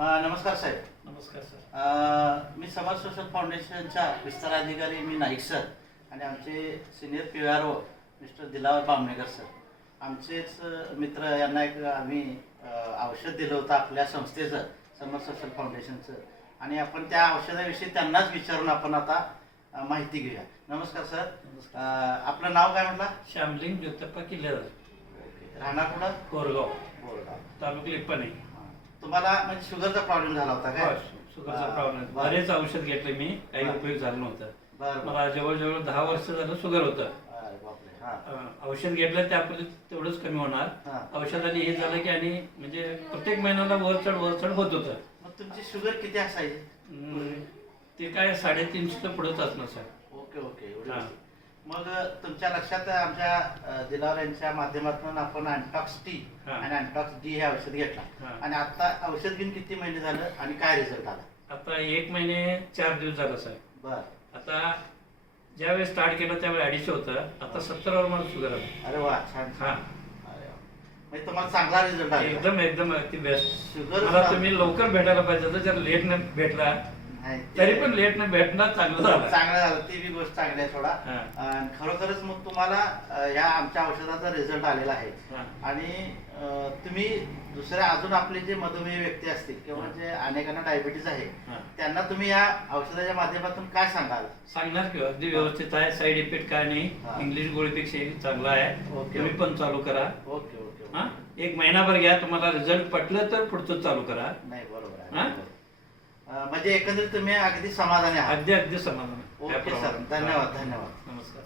नमस्कार साहेब. नमस्कार सर. अ, मी समाज सोशल फाउंडेशनचा विस्तार अधिकारी मी नाईक सर. आणि आमचे senior P R O mister Dilawar Bamanekar sir. आमचेच अ, मित्र यांना एक आम्ही अ, औषध दिलं होतं आपल्या संस्थेचं समाज सोशल फाउंडेशनचं. आणि आपण त्या औषधाविषयी त्यांनाच विचारून आपण आता अ, माहिती घेऊया. नमस्कार सर. नमस्कार. आपलं नाव काय म्हटलं? श्यामलिंग ज्योतिप्पा किल्लेदार राहणार कुठं? कोरगाव. बोरगाव तालुका लिप्पाने हां. तुम्हाला म्हणजे शुगरचा प्रॉब्लेम झाला होता काय? शुगरचा हा, प्रॉब्लेम बरं. बरेच औषध घेतले मी काही. उपयोग झाला नव्हता. मला जवळजवळ दहा वर्ष झालं शुगर होतं. औषध घेतलं त्यापुढे तेवढंच कमी होणार. औषधाने हे झालं की आणि म्हणजे प्रत्येक महिन्याला वर चढ वर चढ होत होतं. मग तुमची शुगर किती असायची? ते काय साडेतीनशेच्या पुढेच असणार सर ओके ओके. मग तुमच्या लक्षात आमच्या दिलावर यांच्या माध्यमातून आपण अँटॉक्स टी. आणि अँटॉक्स डी हे औषध घेतला. आणि आता औषध घेऊन किती महिने झालं आणि काय रिझल्ट आला? आता एक महिने चार दिवस झाला सर बर. आता ज्यावेळेस स्टार्ट केलं त्यावेळी अडीचशे होतं. आता सत्तरवर मला शुगर आलं अरे वा छान हा. म्हणजे तुम्हाला चांगला रिझल्ट आला. एकदम एकदम अगदी बेस्ट शुगर मला तुम्ही लवकर भेटायला पाहिजे जर लेट न भेटला तरी पण लेट न भेटणं चांगलं झालं चांगलं झालं ती बी गोष्ट चांगली आहे थोडा हा. खरोखरच मग तुम्हाला अ, ह्या आमच्या औषधाचा रिझल्ट आलेला आहे हा. आणि अ, तुम्ही दुसऱ्या अजून आपले जे मधुमेह व्यक्ती असतील किंवा हा. जे अनेकांना डायबिटीज आहे हा. त्यांना तुम्ही या औषधाच्या माध्यमातून काय सांगाल सांगणार की अगदी व्यवस्थित आहे साईड इफेक्ट काय नाही. इंग्लिश गोळीपेक्षा हे चांगलं आहे ओके, तुम्ही. पण चालू करा ओके ओके हा एक महिनाभर घ्या तुम्हाला रिझल्ट पटलं तर पुढचं चालू करा नाही हा? बरोबर. म्हणजे एकंदरीत तुम्ही अगदी समाधानी आहात अगदी अगदी समाधान. ओके. सर धन्यवाद धन्यवाद नमस्कार